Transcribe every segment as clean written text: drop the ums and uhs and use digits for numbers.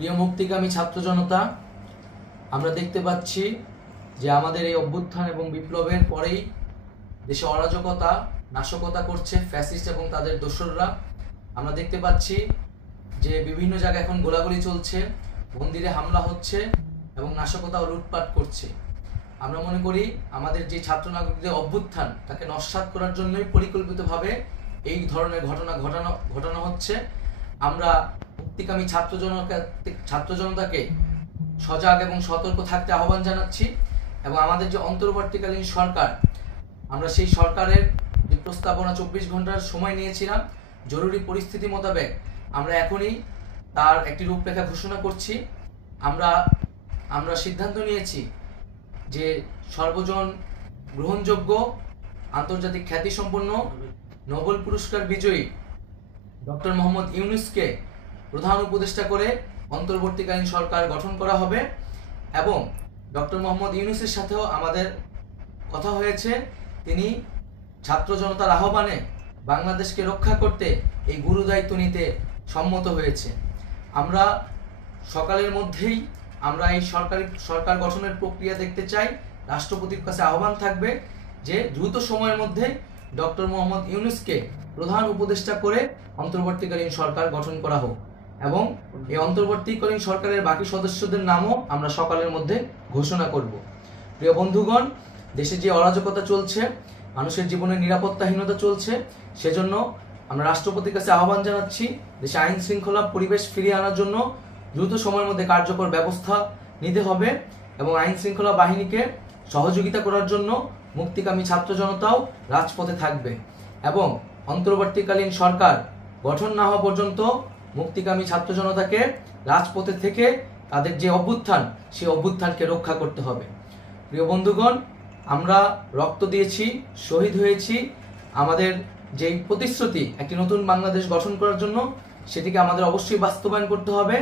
প্রিয় মুক্তিকামী ছাত্র জনতা, আমরা দেখতে পাচ্ছি যে আমাদের এই অভ্যুত্থান এবং বিপ্লবের পরেই দেশে অরাজকতা নাশকতা করছে ফ্যাসিস্ট এবং তাদের দোসররা। আমরা দেখতে পাচ্ছি যে বিভিন্ন জায়গায় এখন গোলাগুলি চলছে, মন্দিরে হামলা হচ্ছে এবং নাশকতা ও লুটপাট করছে। আমরা মনে করি আমাদের যে ছাত্র নাগরিকদের অভ্যুত্থান তাকে নস্যাৎ করার জন্যই পরিকল্পিতভাবে এই ধরনের ঘটনা ঘটানো হচ্ছে। আমরা মুক্তিকামী ছাত্র জনতাকে সজাগ এবং সতর্ক থাকতে আহ্বান জানাচ্ছি এবং আমাদের যে অন্তর্বর্তীকালীন সরকার, আমরা সেই সরকারের যে প্রস্তাবনা 24 ঘন্টার সময় নিয়েছিলাম, জরুরি পরিস্থিতি মোতাবেক আমরা এখনই তার একটি রূপরেখা ঘোষণা করছি। আমরা সিদ্ধান্ত নিয়েছি যে সর্বজন গ্রহণযোগ্য আন্তর্জাতিক খ্যাতিসম্পন্ন নোবেল পুরস্কার বিজয়ী ডক্টর মোহাম্মদ ইউনূসকে প্রধান উপদেষ্টা করে অন্তর্বর্তীকালীন সরকার গঠন করা হবে এবং ডক্টর মোহাম্মদ ইউনূসের সাথেও আমাদের কথা হয়েছে। তিনি ছাত্র জনতার আহ্বানে বাংলাদেশকে রক্ষা করতে এই গুরু দায়িত্ব নিতে সম্মত হয়েছে। আমরা সকালের মধ্যেই আমরা এই সরকার গঠনের প্রক্রিয়া দেখতে চাই। রাষ্ট্রপতির কাছে আহ্বান থাকবে যে দ্রুত সময়ের মধ্যে ডক্টর মোহাম্মদ ইউনূসকে প্রধান উপদেষ্টা করে অন্তর্বর্তীকালীন সরকার গঠন করা হোক এবং এই অন্তর্বর্তীকালীন সরকারের বাকি সদস্যদের নামও আমরা সকালের মধ্যে ঘোষণা করব। প্রিয় বন্ধুগণ, দেশে যে অরাজকতা চলছে, মানুষের জীবনের নিরাপত্তাহীনতা চলছে, সেজন্য আমরা রাষ্ট্রপতির কাছে আহ্বান জানাচ্ছি দেশে আইন শৃঙ্খলা পরিবেশ ফিরিয়ে আনার জন্য দ্রুত সময়ের মধ্যে কার্যকর ব্যবস্থা নিতে হবে এবং আইন শৃঙ্খলা বাহিনীকে সহযোগিতা করার জন্য মুক্তিকামী ছাত্র জনতাও রাজপথে থাকবে এবং অন্তর্বর্তীকালীন সরকার গঠন না হওয়া পর্যন্ত মুক্তিকামী ছাত্র জনতাকে রাজপথে থেকে তাদের যে অভ্যুত্থান, সেই অভ্যুত্থানকে রক্ষা করতে হবে। প্রিয় বন্ধুগণ, আমরা রক্ত দিয়েছি, শহীদ হয়েছি। আমাদের যেই প্রতিশ্রুতি একটি নতুন বাংলাদেশ গঠন করার জন্য, সেটিকে আমাদের অবশ্যই বাস্তবায়ন করতে হবে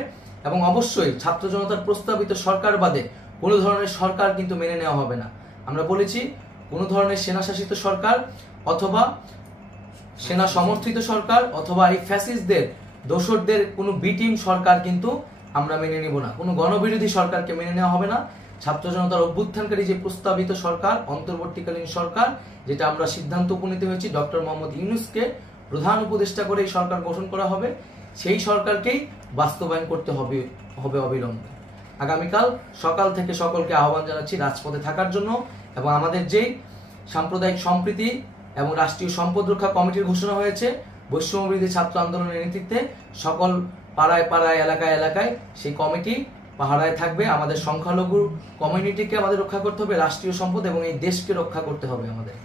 এবং অবশ্যই ছাত্র জনতার প্রস্তাবিত সরকার বাদে কোনো ধরনের সরকার কিন্তু মেনে নেওয়া হবে না। আমরা বলেছি কোনো ধরনের সেনাশাসিত সরকার অথবা সেনা সমর্থিত সরকার অথবা এই ফ্যাসিস্টদের দোসরদের কোনো বিটিম সরকার কিন্তু আমরা মেনে নিব না। কোনো গণবিরোধী সরকারকে মেনে নেওয়া হবে না। ছাত্র জনতার অভ্যুত্থানকারী যে প্রস্তাবিত সরকার, অন্তর্বর্তীকালীন সরকার, যেটা আমরা সিদ্ধান্ত উপনীত হয়েছি ডক্টর মোহাম্মদ ইউনূসকে প্রধান উপদেষ্টা করে এই সরকার গঠন করা হবে, সেই সরকারকেই বাস্তবায়ন করতে হবে অবিলম্বে। আগামীকাল সকাল থেকে সকলকে আহ্বান জানাচ্ছি রাজপথে থাকার জন্য এবং আমাদের যেই সাম্প্রদায়িক সম্প্রীতি এবং রাষ্ট্রীয় সম্পদ রক্ষা কমিটির ঘোষণা হয়েছে বৈষম্যবিরোধী ছাত্র আন্দোলনের নেতৃত্বে, সকল পাড়ায় পাড়ায় এলাকায় এলাকায় সেই কমিটি পাহারায় থাকবে। আমাদের সংখ্যালঘু কমিউনিটিকে আমাদের রক্ষা করতে হবে, রাষ্ট্রীয় সম্পদ এবং এই দেশকে রক্ষা করতে হবে আমাদের।